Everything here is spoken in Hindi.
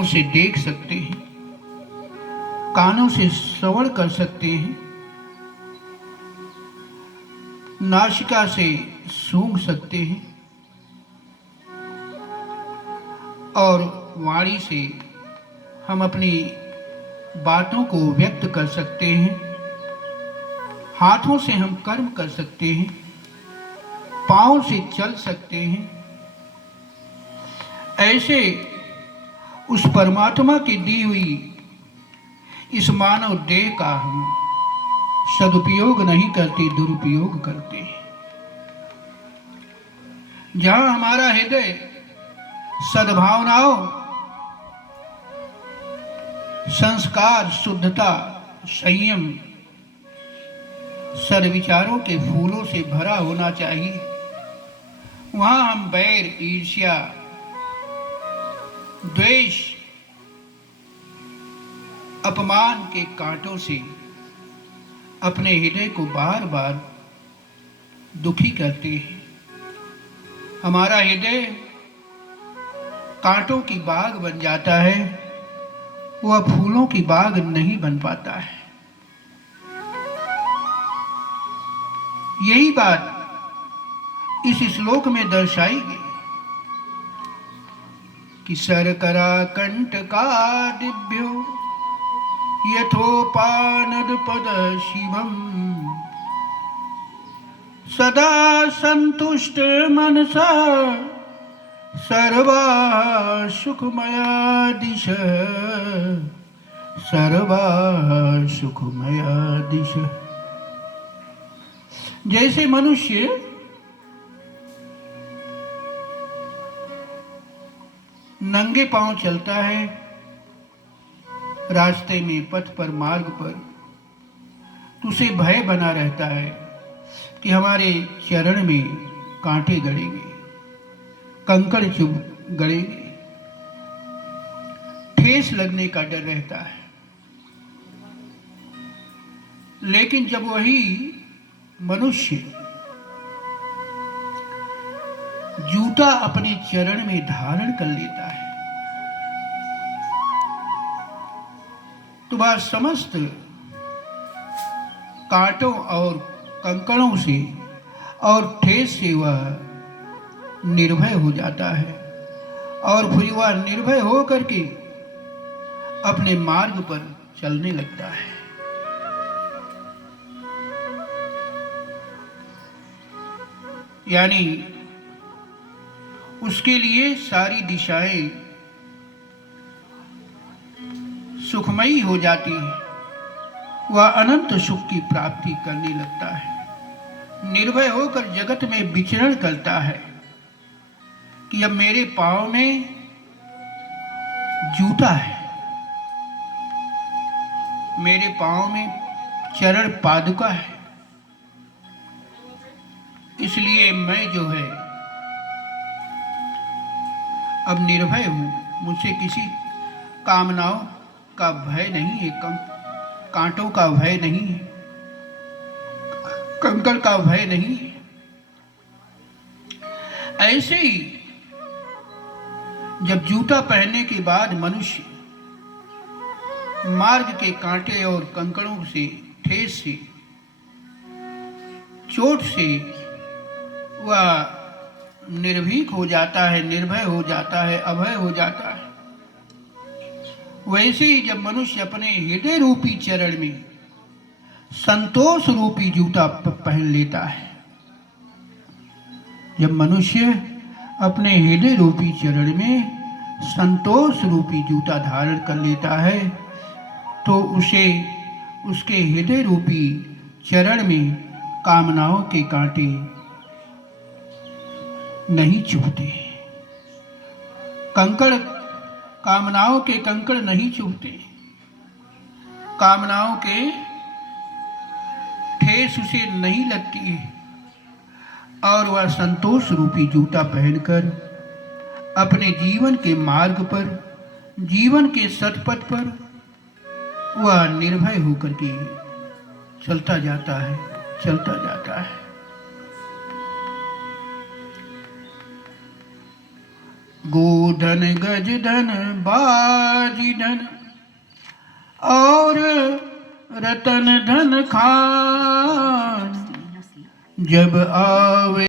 आंखों से देख सकते हैं, कानों से श्रवण कर सकते हैं, नासिका से सूंघ सकते हैं और वाणी से हम अपनी बातों को व्यक्त कर सकते हैं। हाथों से हम कर्म कर सकते हैं, पांव से चल सकते हैं। ऐसे उस परमात्मा की दी हुई इस मानव देह का हम सदुपयोग नहीं करते, दुरुपयोग करते हैं। जहां हमारा हृदय सद्भावनाओं, संस्कार, शुद्धता, संयम, सद्विचारों के फूलों से भरा होना चाहिए, वहां हम बैर, ईर्ष्या, द्वेष, अपमान के कांटों से अपने हृदय को बार बार दुखी करते हैं। हमारा हृदय कांटों की बाग बन जाता है, वह फूलों की बाग नहीं बन पाता है। यही बात इस श्लोक में दर्शाई गई कि शर्करा कंटकादिभ्यो यथोपानद पद शिवम सदा संतुष्ट मनसा सर्वा सुखमया दिश, सर्वा सुखमया दिश। जैसे मनुष्य नंगे पांव चलता है रास्ते में, पथ पर, मार्ग पर, तो उसे भय बना रहता है कि हमारे चरण में कांटे गड़ेंगे, कंकड़ चुभ गड़ेंगे, ठेस लगने का डर रहता है। लेकिन जब वही मनुष्य जूता अपने चरण में धारण कर लेता है तो वह समस्त कांटों और कंकड़ों से और ठेस से वह निर्भय हो जाता है और फिर वह निर्भय हो करके अपने मार्ग पर चलने लगता है। यानी उसके लिए सारी दिशाएं सुखमयी हो जाती हैं, वह अनंत सुख की प्राप्ति करने लगता है। निर्भय होकर जगत में विचरण करता है कि अब मेरे पांव में जूता है, मेरे पांव में चरण पादुका है, इसलिए मैं जो है अब निर्भय हूं, मुझे किसी कामनाओं का भय नहीं है, कांटों का भय नहीं है, कंकड़ का भय नहीं है। ऐसे ही जब जूता पहनने के बाद मनुष्य मार्ग के कांटे और कंकड़ों से, ठेस से, चोट से वह निर्भीक हो जाता है, निर्भय हो जाता है, अभय हो जाता है। वैसे ही जब मनुष्य अपने हृदय रूपी चरण में संतोष रूपी जूता पहन लेता है, जब मनुष्य अपने हृदय रूपी चरण में संतोष रूपी जूता धारण कर लेता है तो उसे उसके हृदय रूपी चरण में कामनाओं के कांटे नहीं चुभते, कंकड़, कामनाओं के कंकड़ नहीं चुभते, कामनाओं के ठेस उसे नहीं लगती है और वह संतोष रूपी जूता पहनकर अपने जीवन के मार्ग पर, जीवन के सतपथ पर वह निर्भय होकर के चलता जाता है, चलता जाता है। गोधन गज धन बार राजी धन और रतन धन खान जब आवे